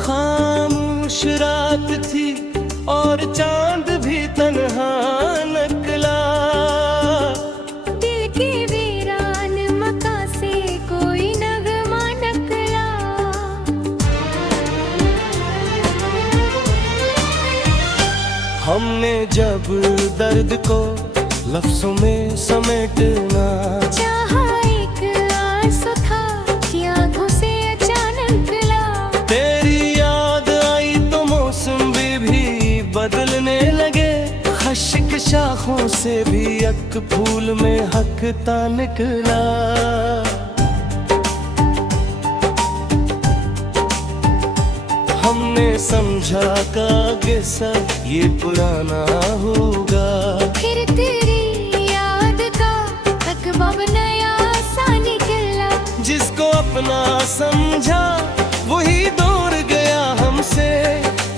खामोश रात थी और चांद भी तन्हा निकला। दिल के वीरान मकां से कोई नगमा निकला। हमने जब दर्द को लफ्जों में समेटना चाहा, एक आंसू था कि आंखों से अचानक ला। तेरी याद आई तो मौसम भी बदलने लगे। खश्क शाखों से भी एक फूल में हकता निकला। हमने समझा का किस्सा ये पुराना होगा। फिर तेरी याद का तकबब नया सा निकला। जिसको अपना समझा वही दूर गया हमसे,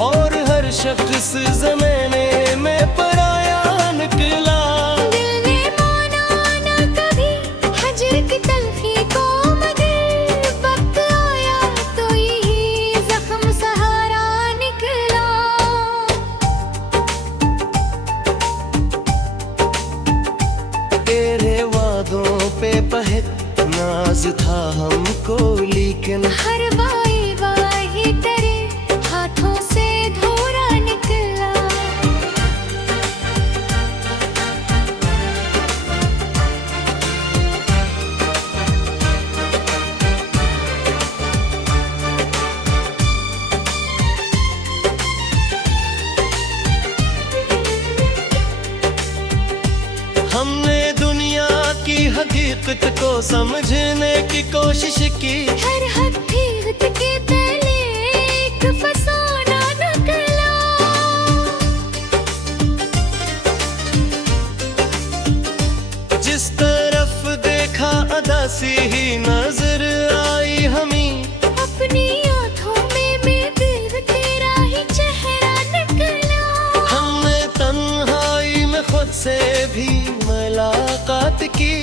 और हर शख्स ज़माने में पराया निकला। दिल ने माना न कभी हजर की तलखी को, मगर वक्त आया तो यही जख्म सहारा निकला। तेरे वादों पे पहत नाज था हमको, लेकिन हर वाई वाही तेरे हाथों से धोरा निकला। हमने दुनिया की हकीकत को समझने की कोशिश की। हर हकीकत के तले एक फसाना निकला। जिस तरफ देखा अदासी ही नजर आई हमें। अपनी आँखों में दिल तेरा ही चेहरा निकला। हमने तन्हाई में खुद से भी मुलाकात की।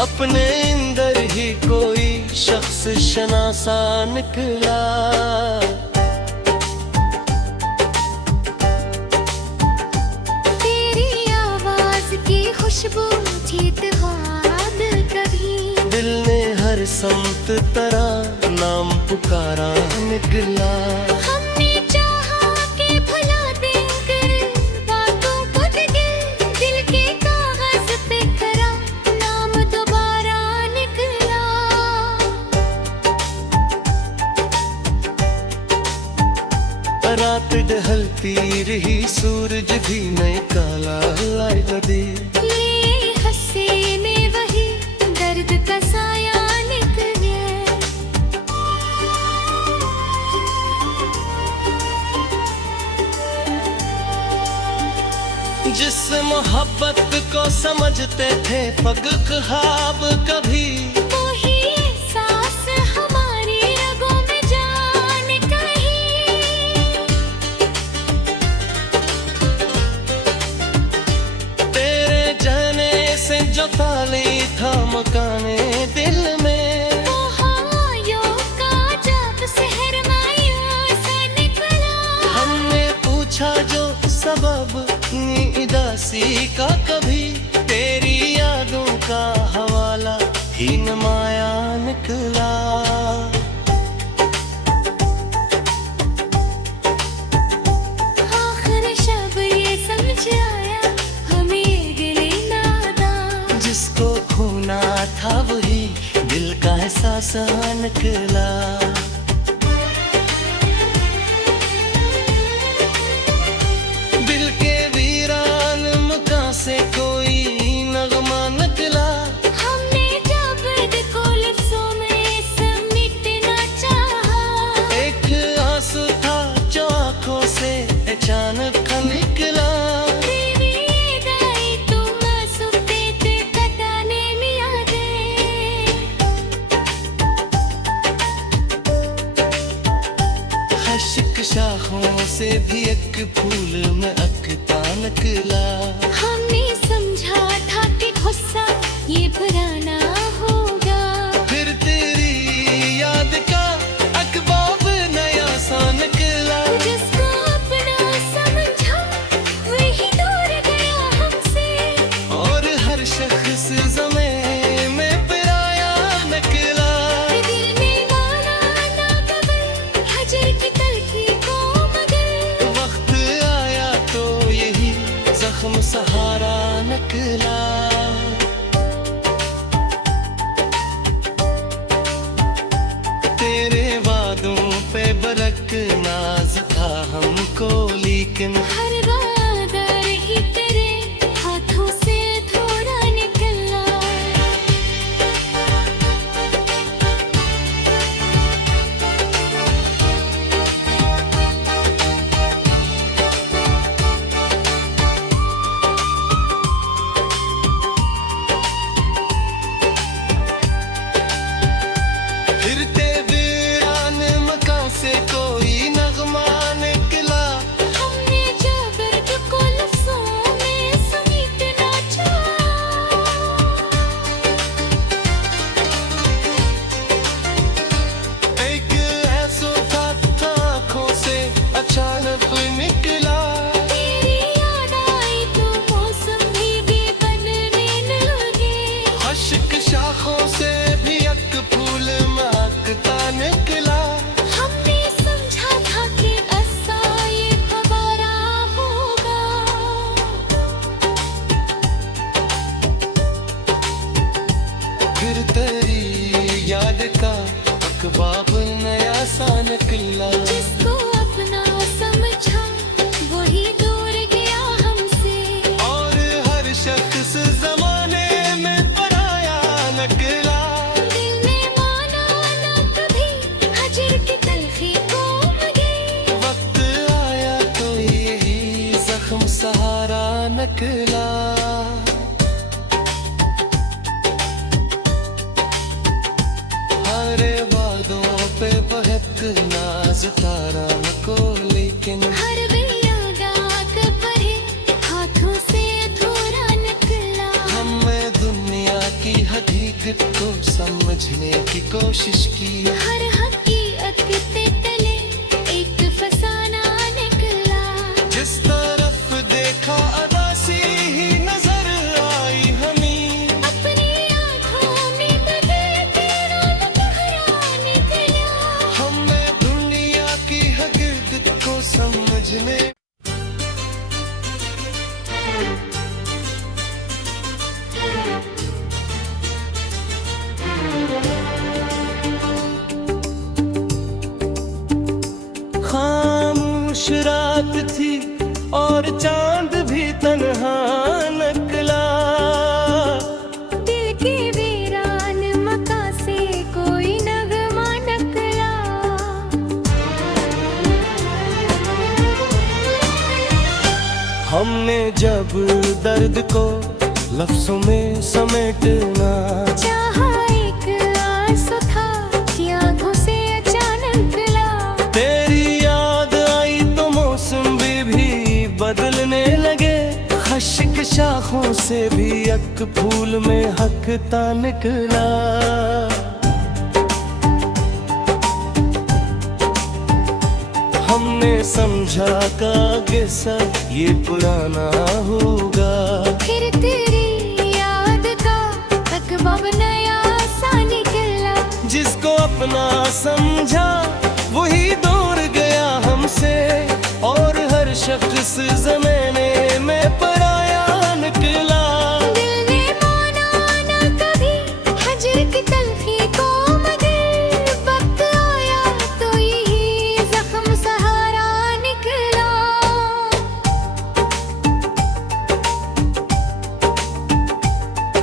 अपने अंदर ही कोई शख्स शनासा निकला। तेरी आवाज की खुशबू जीत ख्वाब कभी। दिल ने हर समत तरह नाम पुकारा निकला। हमने चाहा के भुला देकर बातों को, दिल के कागज पे करा नाम दोबारा निकला। रात ढलती रही, सूरज भी नहीं काला लाया दे। ये हसीने वही दर्द का साया निकले। जिस मोहब्बत को समझते थे पग ख्वाब कभी। वही एहसास हमारी रगों में जान कहीं। तेरे जाने से जो ताली था मकाने दिल में। वो हवायों का जब सहर मायूस निकला। हमने पूछा जो सबब उदासी का कभी। तेरी यादों का हवाला ही नुमाया निकला। आखिर शब ये समझ आया हमें ये गिले नादान। जिसको खोना था वही दिल का एहसास निकला। दिल के वीरान मकां से कोई नगमा निकला। हमने जब दर्द को लफ्जों में समेटना चाहा। एक आंसू था जो आंखों से अचानक निकला। तेरी याद आई तो मासूम ते कताने मिया दे। लेकिन हर वादा रही तेरे हाथों से थोड़ा निकला। फिरते वीरान मकान से कोई नगमा निकला। हमने जो दर्द को लफ्जों में समेटना चाहा। एक ऐसा था आँखों से अचानक निकला। तेरी याद आई तो मौसम भी बदलने लगे। अश्क शाखों से भी एक फूल महकता निकला। हमने समझा था कि ऐसा ये फवारा होगा। फिर तेरी याद का अखबाब नया सा निकला। जिसको अपना समझा वही दूर गया हमसे। और हर शख्स जमाने में पराया निकला। दिल ने माना ना कभी हजर की तलखी को मगे। वक्त आया तो यही जख्म सहारा निकला। हरे वादों पे बहक नाज तारा को लेकिन हर बेयागा परे हाथों से थोड़ा निकला। हमें दुनिया की हकीकत को समझने की कोशिश की। हर हकीकत के तले एक फसाना निकला। जिस तरफ देखा अदासी ही नजर आई हमें। अपनी आँखों में दगे तेरा लहरा निकला। हमें दुनिया की हकीकत को समझने खामोश रात थी और चांद भी तन्हा निकला। दिल के वीरान मकान से कोई नगमा निकला। हमने जब दर्द को लफ्जों में समेटना चाहा एक आंसू था कि आंखों से अचानक निकला। तेरी याद आई तो मौसम भी बदलने लगे। खश्क शाखों से भी एक फूल में हकता निकला। हमने समझा का किस्सा ये पुराना होगा। फिर तेरी याद का अखबाब नया सा निकला। जिसको अपना समझा वही दूर गया हमसे। और हर शख्स ज़माने में पराया निकला। दिल ने माना ना कभी हजर की तलखी को मगर वक्त आया तो यही जख्म सहारा निकला।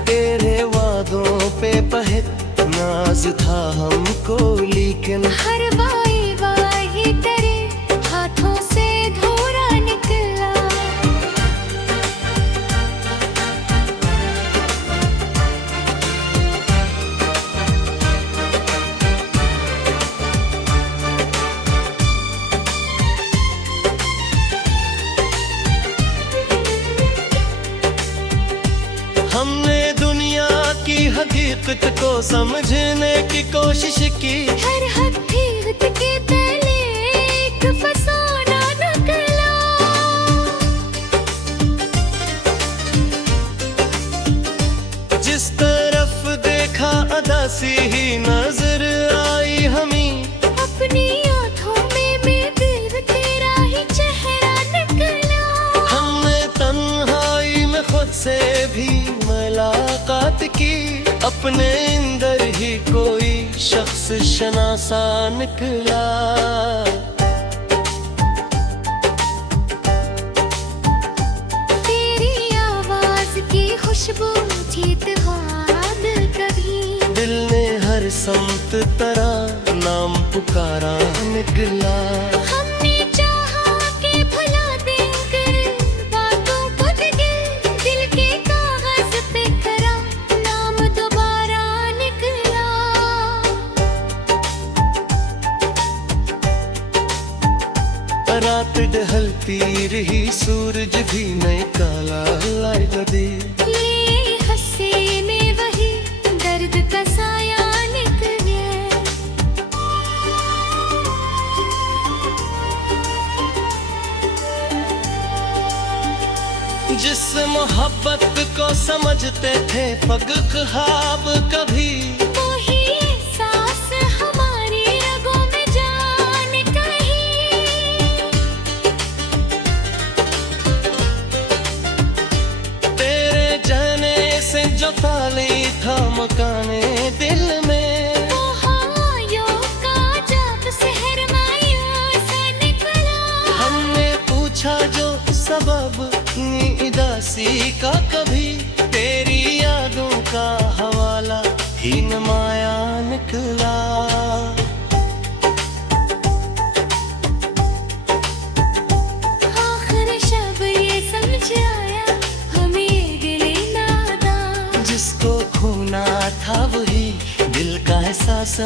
तेरे वादों पे पहत नाज था हमको लेकिन हर वाई वाही तेरे हाथों से धोरा निकला। हमने दुनिया की हकीकत को समझने की कोशिश की। हर हकीकत के तले एक फसाना निकला। जिस तरफ देखा अदासी ही नजर आई हमें। अपनी आँखों में दिल तेरा ही चेहरा निकला। हमने तन्हाई में खुद से भी मुलाकात की। अपने अंदर ही कोई शख्स शनासा निकला। बसंत तरह नाम पुकारा निकला। हमने चाहा कि भुला देंगे बातों को, दिल के कागज पे करा नाम दोबारा निकला। रात ढलती रही, सूरज भी नए काला लाएगा दे। ये हंसी में वही दर्द का साया निकले। जिस मोहब्बत को समझते थे पग ख्वाब कभी, वही एहसास हमारी रगों में जान कहीं। तेरे जाने से जो ताली था मकाने दिल में, वो हवायों का जब सहरमाया सा निकला। हमने पूछा जो सबब उदासी का, कभी तेरी यादों का हवाला ही नुमाया निकला। आखिर शब ये समझ आया हमें ये गिले नादान। जिसको खोना था वही दिल का एहसास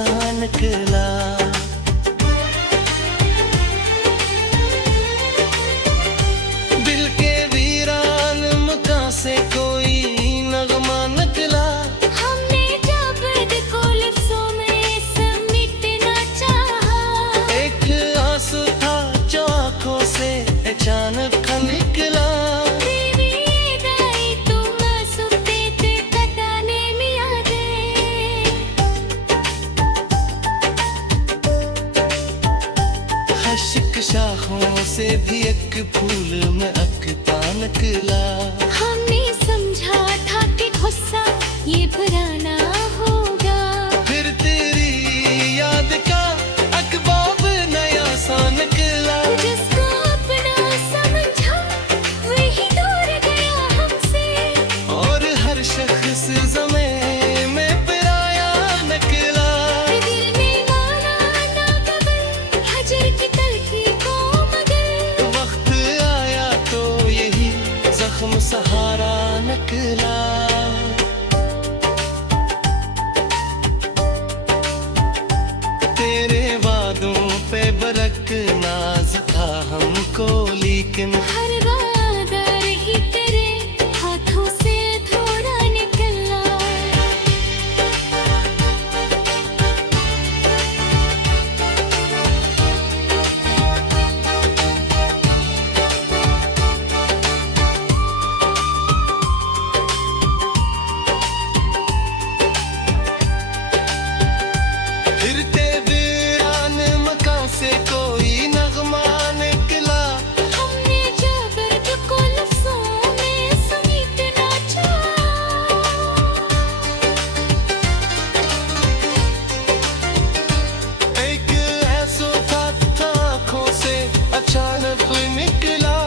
निकला। दिल के वीरान मकान से कोई नगमा निकला। हमने जब को लफ्जों में समेटना चाहा, एक आंसू था जो आंखों से अचानक निकला। तेरी दाई तुम सुनते थे कताने में यादें। हश्क शाखों से भी एक फूल में अकता निकला। हमने समझा था कि गुस्सा ये पुराना होगा, फिर तेरी याद का अकबाब नया सा निकला। जिसको अपना समझा वही दूर गया हमसे। और हर शख्स ज़मीं में पराया निकला। दिल ने माना ना कभी हजर की तलखी को, मगर वक्त आया तो यही जख्म सहारा निकला। तेरे वादों पे बरक नाज था हमको, लेकिन हर वादा रही तेरे हाथों से थोड़ा निकला। फिरते वीरान मकान से कोई नगमा निकला। हमने जबर को लफ्जों में समेटना चाहा, एक ऐसा था आँखों से अचानक निकला।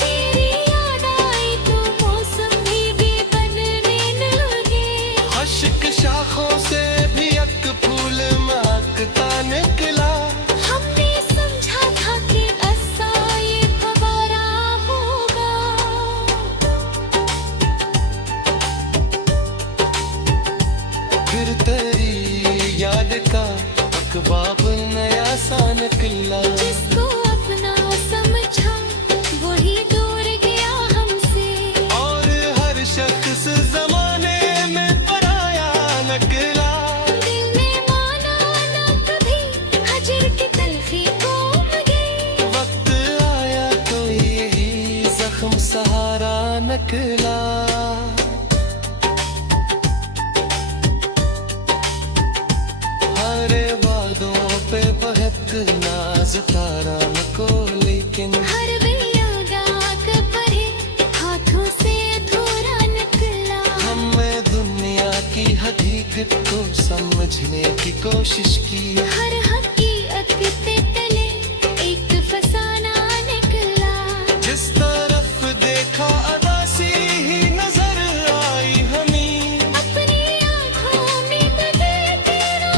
तेरी याद आई तो मौसम भी बदलने लगे। अश्क शाखों से भी एक फूल महकता निकला। हमने समझा था कि ऐसा ये फवारा होगा, फिर तेरी याद का अकबाब नया सा निकला। जिसको अपना समझा वही दूर गया हमसे। और हर शख्स जमाने में पराया निकला। दिल ने माना ना कभी हजर की तलखी को, मगर वक्त आया तो यही जख्म सहारा निकला। हरे वादों पे बहक नाज तारा को, लेकिन हर बेयागा परे हाथों से धोरा निकला। हमें दुनिया की हकीकत को समझने की कोशिश की। हर हकीकत पे तले एक फसाना निकला। जिस तरफ देखा अदासी ही नजर आई हमें। अपनी आँखों में दबे तेरा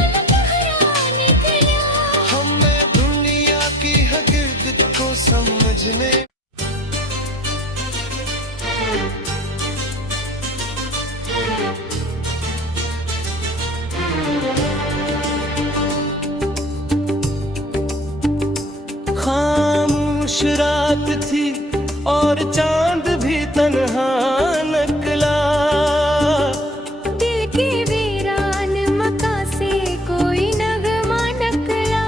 और चांद भी तन्हा निकला। दिल के वीरान मकां से कोई नगमा निकला।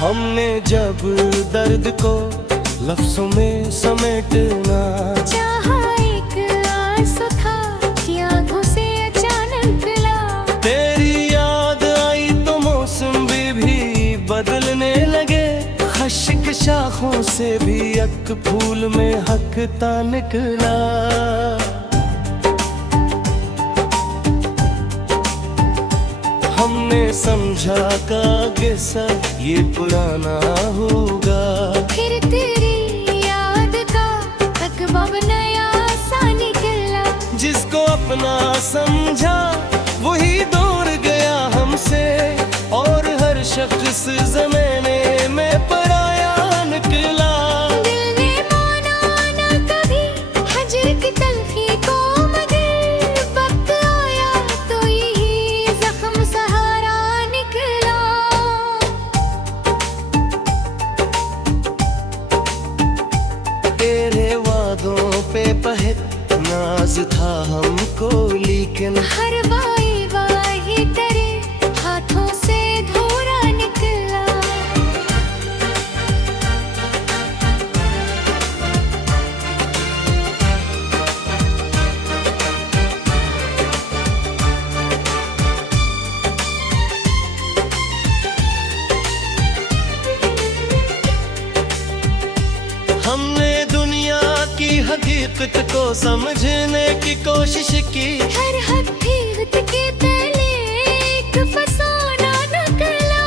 हमने जब दर्द को लफ्जों में समेटना चाहा, एक आंसू था कि आंखों से अचानक ला। तेरी याद आई तो मौसम भी बदलने लगे। खश्क शाखों से भी एक फूल में हकता निकला। हमने समझा का किस्सा ये पुराना होगा। फिर तेरी याद का अकबब नया सा निकला। जिसको अपना समझा वही दूर गया हमसे, और हर शख्स ज़माने में पराया निकला। दिल ने माना न कभी हजर की तलखी को, मगर वक्त आया तो यही जख्म सहारा निकला। तेरे वादों पे पहत नाज था हमको, लेकिन हर वाई वाही तेरे हाथों से धोरा निकला। हमने दुनिया की हकीकत को समझने की कोशिश की। हर हकीकत के पहले एक फसाना निकला।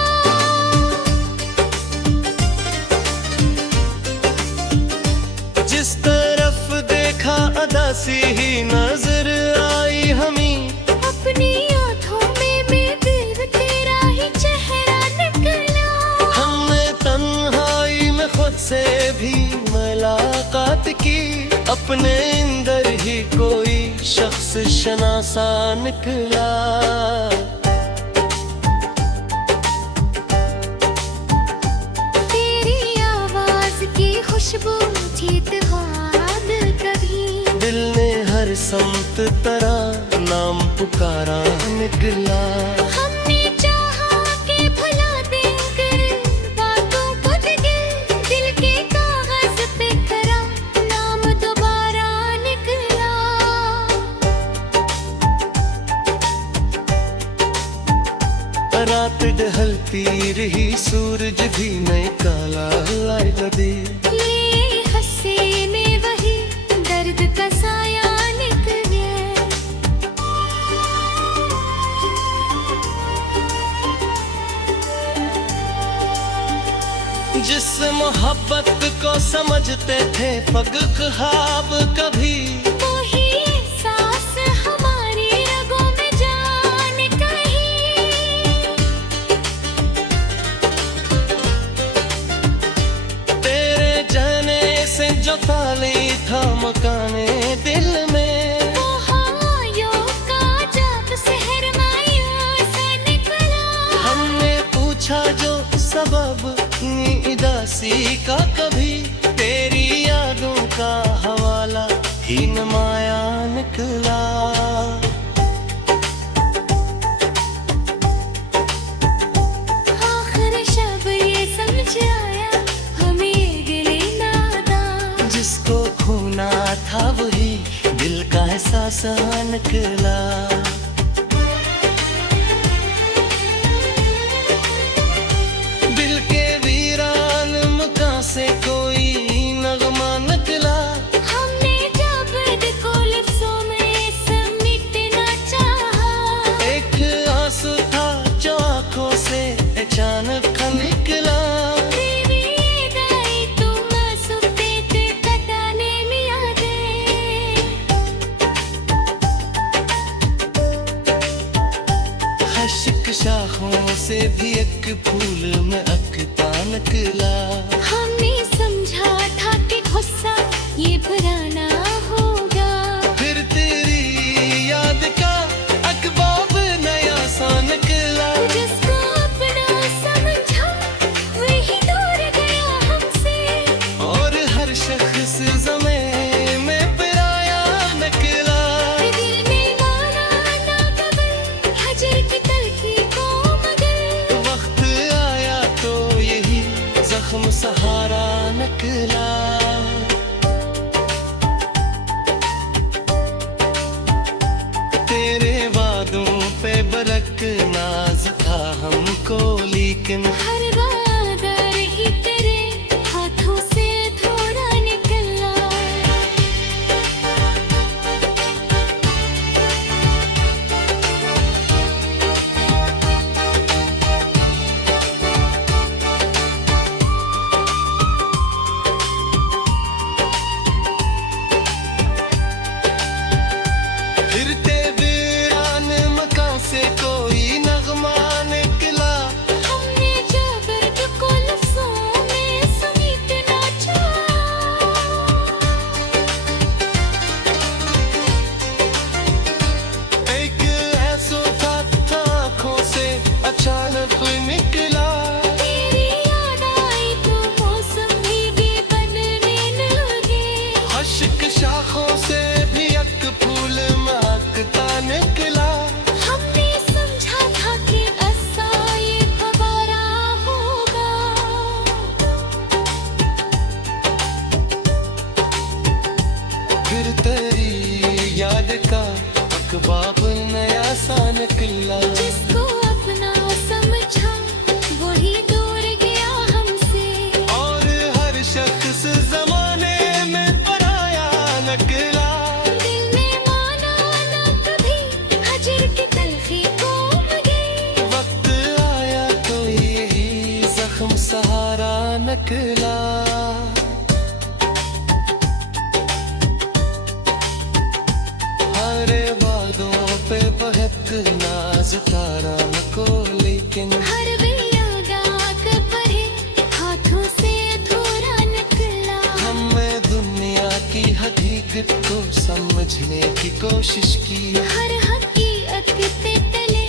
जिस तरफ देखा अदासी ही नजर आई हमें। अपनी आँखों में दिल तेरा ही चेहरा निकला। हमने तन्हाई में खुद से भी मुलाकात की। अपने अंदर ही कोई शख्स शनासा निकला। तेरी आवाज की खुशबू जीत ख्वाब कभी। दिल ने हर समत तरह नाम पुकारा निकला। हमने चाहा कि भुला देकर बातों को दिल के कागज पे करा नाम दोबारा निकला। रात ढलती रही, सूरज भी नहीं काला लाएगा दे। ये हसीने वही दर्द का साया निकले। जिस मोहब्बत को समझते थे पग ख्वाब कभी। वही एहसास हमारी रगों में जान कहीं। तेरे जाने से जो ताली था मकाने दिल में। वो हवायों का जब सहरमाया सा निकला। हमने पूछा जो सबब उदासी का, कभी तेरी यादों का हवाला ही नमाया निकला। आखिर शब ये समझ आया हमें ये गिले नादा। जिसको खोना था वही दिल का एहसास निकला। दिल के वीरान मकां से कोई नगमा निकला। हमने जब को लफ्जों में समेटना चाहा। एक आंसू था जो आंखों से अचानक निकला। तेरी याद आई तो मासूम ते कताने में यादें। निकला। तेरे वादों पे बरक नाज था हमको, लेकिन हर वादा रही तेरे हाथों से थोड़ा निकला। फिरते वीरान मकान से कोई नगमा निकला। हमने जब दर्द को लफ्ज़ों में समेटना चाहा। एक ऐसा था आँखों से अचानक निकला। तेरी याद आई तो मौसम भी बदलने लगे। अश्क शाखों से भी एक फूल महकता निकला। हमने समझा था कि ऐसा ये फवारा होगा। फिर तेरी याद का एक बाब नया सा निकला। जिसको अपना समझा वही दूर गया हमसे। और हर शख्स जमाने में पराया निकला। दिल ने माना ना कभी हजर की तलखी को मगर। वक्त आया तो यही जख्म सहारा निकला। हरे वादों पे बहक नाज तारा को, लेकिन हर बेयागाक पढ़े हाथों से धूरा निकला। हमें दुनिया की हकीकत को समझने की कोशिश की। हर हकीकत के तले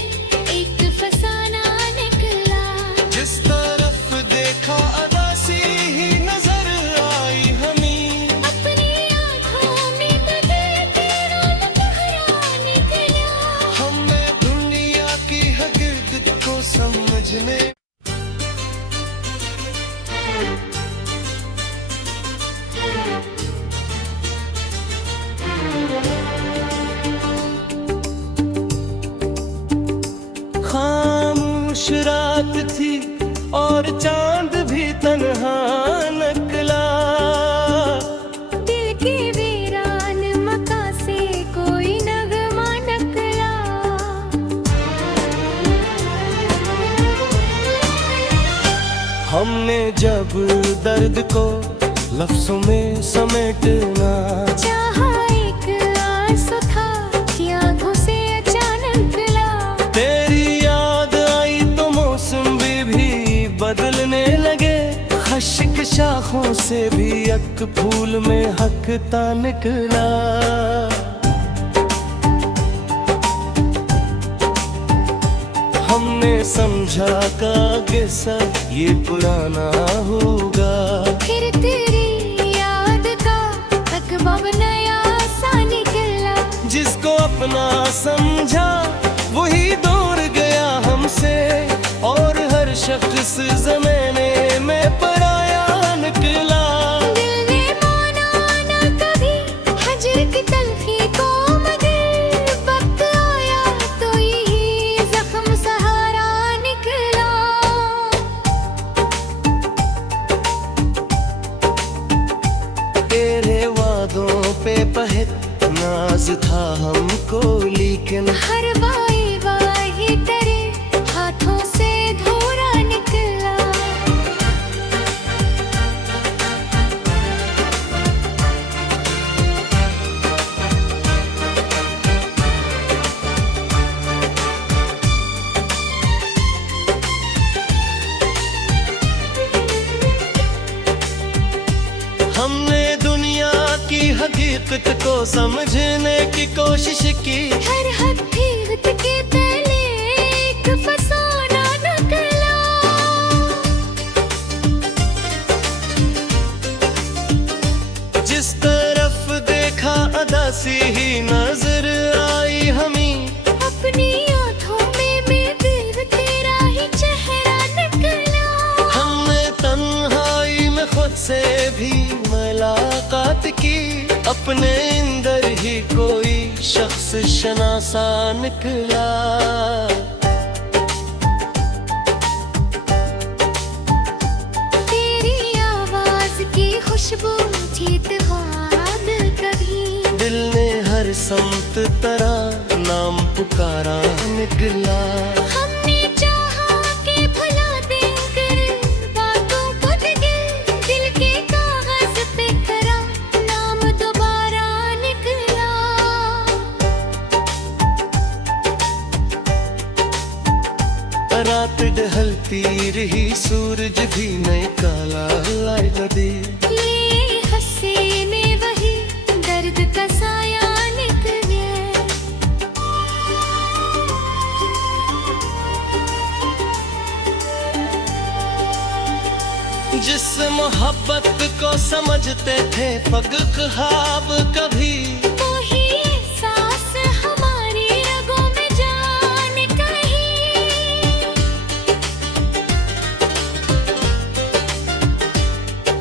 एक फसाना निकला। जिस तरफ देखा अदासी ही नजर आई हमें। अपनी आँखों में बदल तेरा लम्हा निकला। हमें दुनिया की हकीकत को समझने। खामोश रात थी और चांद भी तन्हा निकला। दिल के वीरान मकान से कोई नगमा निकला। हमने जब दर्द को लफ्जों में समेटना चाहा, एक आंसू था कि आँखों से अचानक ला। तेरी याद आई तो मौसम भी बदलने लगे। खश्क शाखों से भी एक फूल में हकता निकला। हमने समझा का किस्सा ये पुराना होगा। फिर तेरी याद का अकबब नया सा निकला। जिसको अपना समझा वही दूर गया हमसे। और हर शख्स ज़माने में पराया निकला। दिल ने माना ना कभी हजर की तलखी को मगर। वक्त आया तो यही जख्म सहारा निकला। तेरे वादों पे बहक नाज था हमको, लेकिन हर वाही तेरे हाथों से धूरा निकला। हमने दुनिया की हकीकत को समझने की कोशिश की। हर हकीकत के तले एक फसाना निकला। जिस तरफ देखा अदासी ही नजर आई हमें। अपनी आँखों में भी तेरा ही चेहरा निकला। हमने तन्हाई में खुद से भी अपने अंदर ही कोई शख्स शनासा निकला। तेरी आवाज की खुशबू जीत ख्वाब कभी, दिल ने हर समत तरह नाम पुकारा निकला। हमने चाहा के भुला देकर बातों को गिल, दिल के कागज पे करा नाम दोबारा निकला। रात ढलती रही सूरज भी नहीं काला लाए दे। ये हसीने वही दर्द का साया निकले। जिस मोहब्बत को समझते थे पग ख्वाब कभी, वही एहसास हमारी रगों में जान कहीं।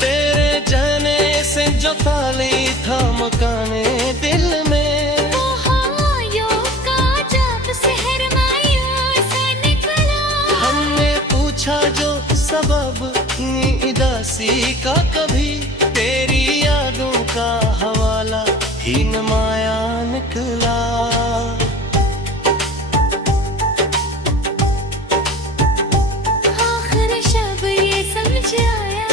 तेरे जाने से जो ताली था मकाने दिल में, वो हवायों का जब सहर मायूस निकला। हमने पूछा जो सबब इतनी उदासी का कभी, तेरी यादों का हवाला ही नमाया निकला। आखिर शब ये समझ आया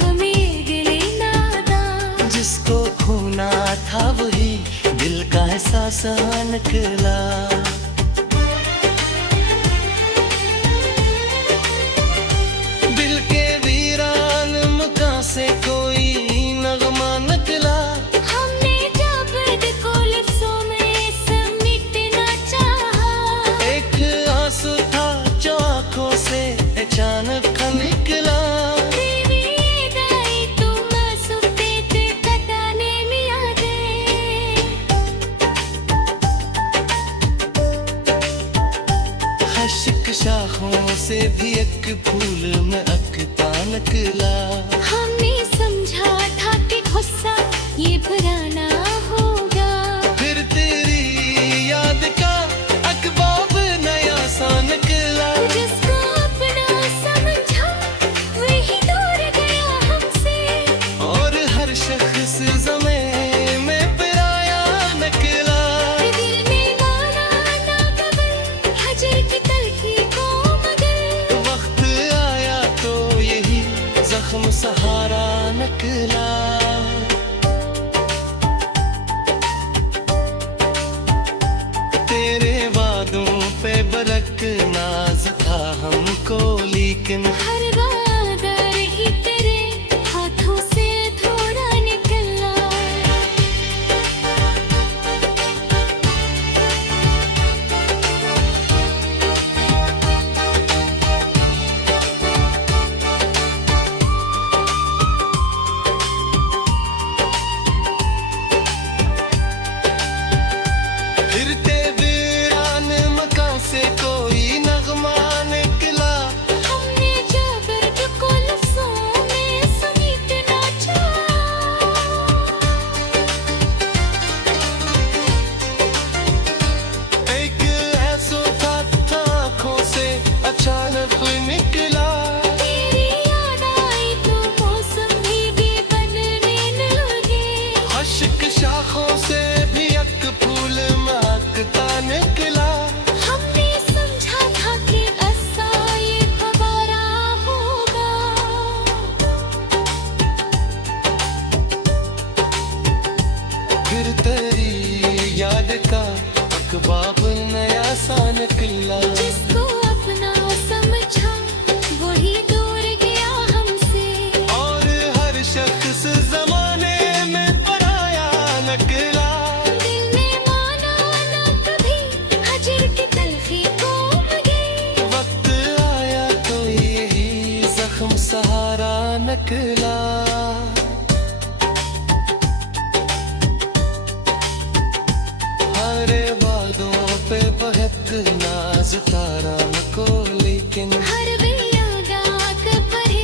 हमें ये गिले नादान, जिसको खोना था वही दिल का एहसास निकला। दिल के वीरान मकान से कोई नगमा निकला। हमने जब दर्द को लफ्जों में समेटना चाहा, एक आंसू था जो आंखों से अचानक निकला। तेरी दाई तुम सुनते थे कताने में यादें। खश्क शाखों से भी एक फूल में अकता निकला। हमने समझा था कि गुस्सा ये पुराना होगा, फिर तेरी याद का अकबाब नया सा निकला। जिसको अपना समझा वही दूर गया हमसे। और हर शख्स ज़मीं में पराया निकला। दिल में माना ना कबर हजर की तलखी को, मगर वक्त आया तो यही जख्म सहारा निकला। तेरे वादों पे बरक नाज था हमको, लेकिन हर वादा रही तेरे हाथों से थोड़ा निकला। फिरते वीरान मकान से कोई नगमा निकला। हमने जब दर्द को लफ्जों में समेटना चाहा, एक ऐसा था आँखों से अचानक निकला। तेरी याद आई तो मौसम भीगे बनने लगे। अश्क शाखों से भी एक फूल महकता निकला। हमने समझा था कि ऐसा ये फवारा होगा, फिर तेरी याद का अकबाब नया सा निकला। जिसको अपना समझा वही दूर गया हमसे। और हर शख्स जमाने में पराया निकला। दिल ने माना ना कभी हजर की तलखी को, मगर वक्त आया तो यही जख्म सहारा निकला। हरे वादों पे बहक नाज तारा को, लेकिन हर बेयागा कपड़े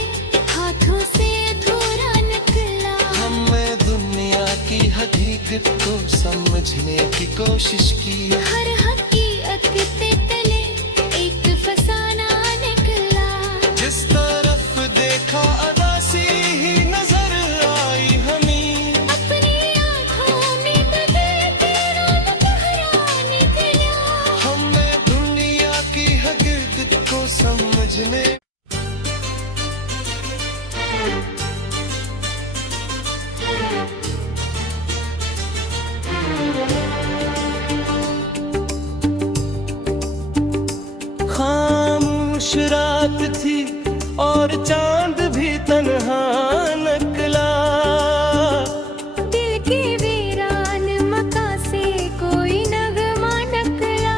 हाथों से धोरा निकला। हमें दुनिया की हकीकत कोशिश की। हर हकीकत के तले एक फसाना निकला। जिस तरफ देखा अदासी ही नजर आई हमें। अपनी आँखों में बदल तेरा लम्हा निकला। हमें दुनिया की हकीकत को समझने खामोश रात थी और चांद भी तन्हा निकला। दिल के वीरान मका से कोई नगमा निकला।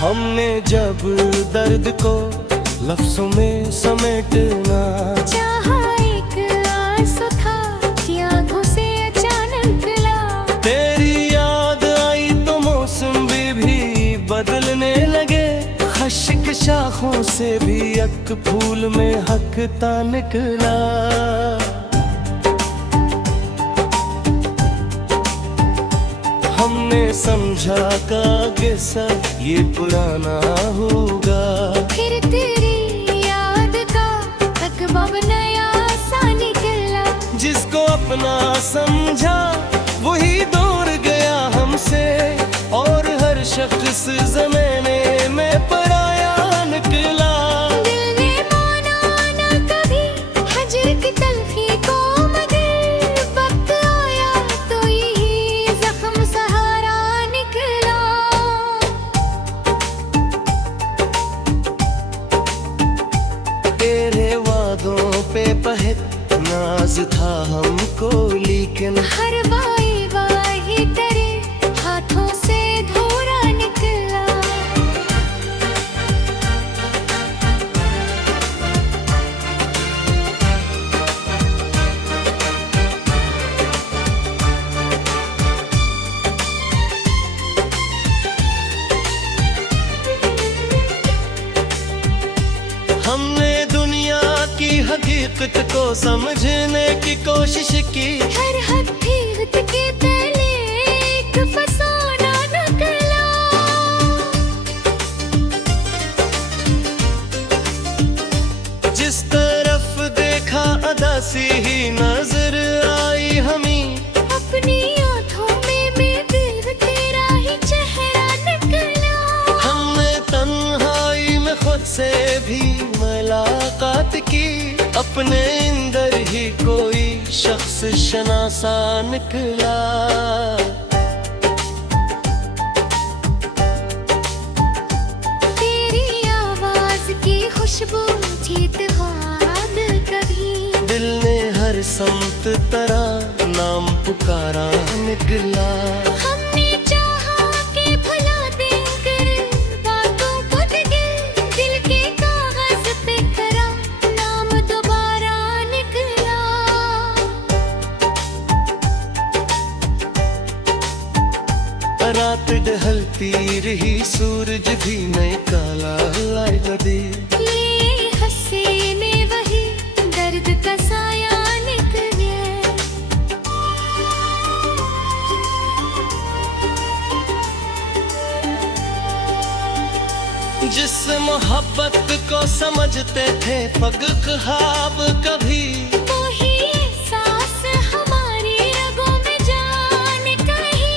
हमने जब दर्द को लफ्जों में समेटना चाहा एक आंसू था कि आंखों से अचानक ला। तेरी याद आई तो मौसम भी बदलने लगे। खश्क शाखों से भी एक फूल में हकता निकला। हमने समझा का किस्सा ये पुराना होगा। फिर तेरी याद का तकबब नया सा निकला। जिसको अपना समझा वही दूर गया हमसे। और हर शख्स ज़माने में पराया निकला। दिल ने माना ना कभी हजर की तलखी को, मगर वक्त आया तो यही जख्म सहारा निकला। तेरे वादों पे पहत नाज था हमको, लेकिन हर वाई वाही तेरे हाथों से धूरा निकला। हमने दुनिया की हकीकत को समझने की कोशिश की। हर हकीकत के तले एक फसाना निकला। जिस तरफ देखा अदासी ही नजर आई हमें। अपनी आँखों में दिल तेरा ही चेहरा निकला। हमने तन्हाई में खुद से भी मुलाकात की। अपने अंदर ही कोई शख्स शनासा निकला। तेरी आवाज की खुशबू जीत ख्वाब कभी। दिल ने हर समत तरह नाम पुकारा निकला। हमने चाहा के भुला देकर बातों को दिल के कागज पे करा नाम दोबारा निकला। रात ढलती रही सूरज भी नहीं काला लाया दे। ये हसीने वही दर्द का साया निकले। जिस मोहब्बत को समझते थे पग ख्वाब कभी। वही एहसास हमारी रगों में जान कहीं।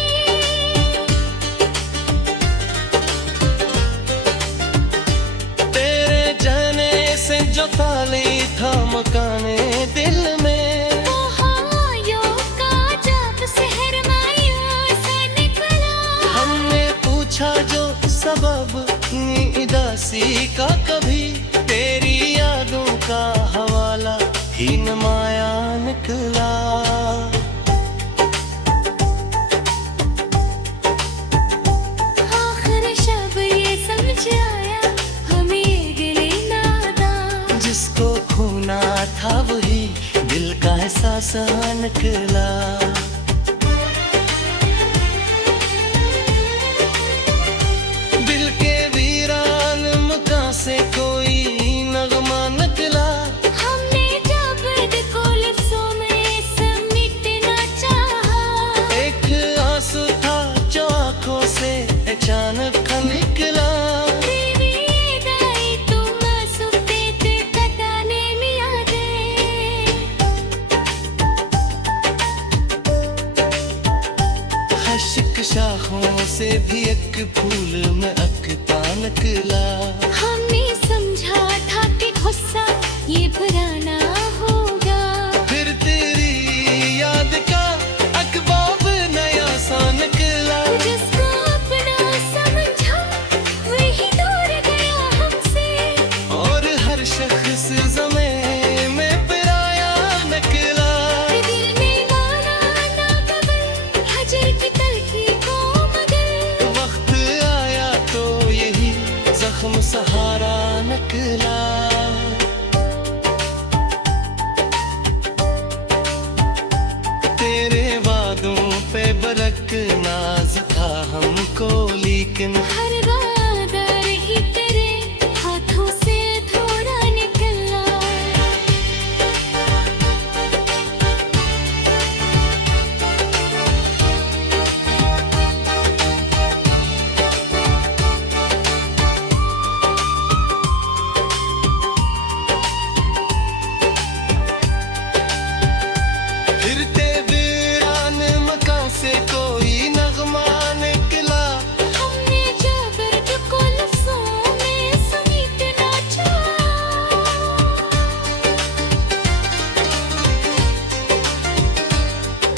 तेरे जाने से जो ताली था मकाने दिल में। वो हवायों का जब सहर मायूस निकला। हमने पूछा जो सबब उदासी का कभी। तेरी यादों का हवाला ही नुमाया निकला। आखिर शब ये समझ आया हमें ये गिले नादान। जिसको खोना था वही दिल का एहसास निकला। दिल के वीरान मकान से कोई नगमा निकला। हमने जब को लफ्जों में निकला। हमने समझा था कि गुस्सा ये पुराना होगा, फिर तेरी याद का अकबाब नया सा निकला। जिसको अपना समझा वही दूर गया हमसे, और हर शख्स ज़मीं में पराया निकला। दिल ने माना ना कभी हजर की तलखी को, मगर वक्त आया तो यही जख्म सहारा निकला। तेरे वादों पे बरक नाज था हमको, लेकिन हर वादा रही तेरे हाथों से थोड़ा निकला। फिरते वीरान मकां से कोई नगमा निकला। हमने जाबर को लफ्ज़ों में समेटना चाहा,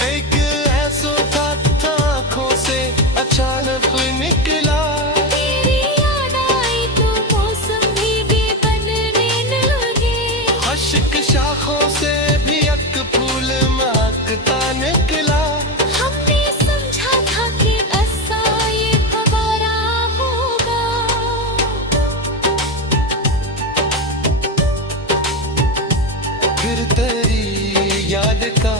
एक ऐसो था आँखों से अचानक निकला। तेरी याद आई तो मौसम भी बदलने लगे, अश्क शाखों से भी एक फूल महकता निकला। हमने समझा था कि ऐसा ये फवारा होगा, फिर तेरी याद का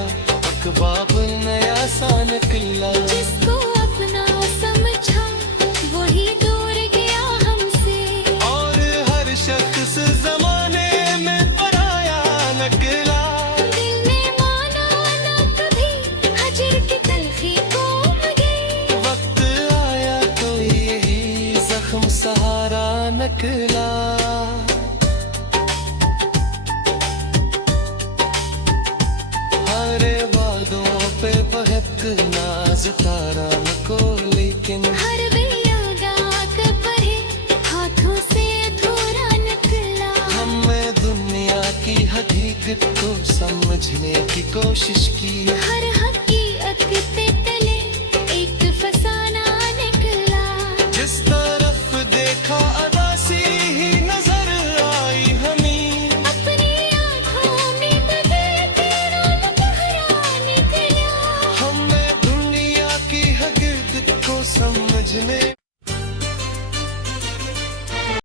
अकबाब नया सा निकला। जिसको अपना समझा वही दूर गया हमसे, और हर शख्स जमाने में पराया निकला। दिल ने माना ना कभी हजर की तलखी को, मगर वक्त आया तो यही जख्म सहारा निकला। हरे वादों पे बहक नाज तारा को, लेकिन हर बेयागा परे हाथों से थोड़ा निकला। हमने दुनिया की हकीकत को समझने की कोशिश की।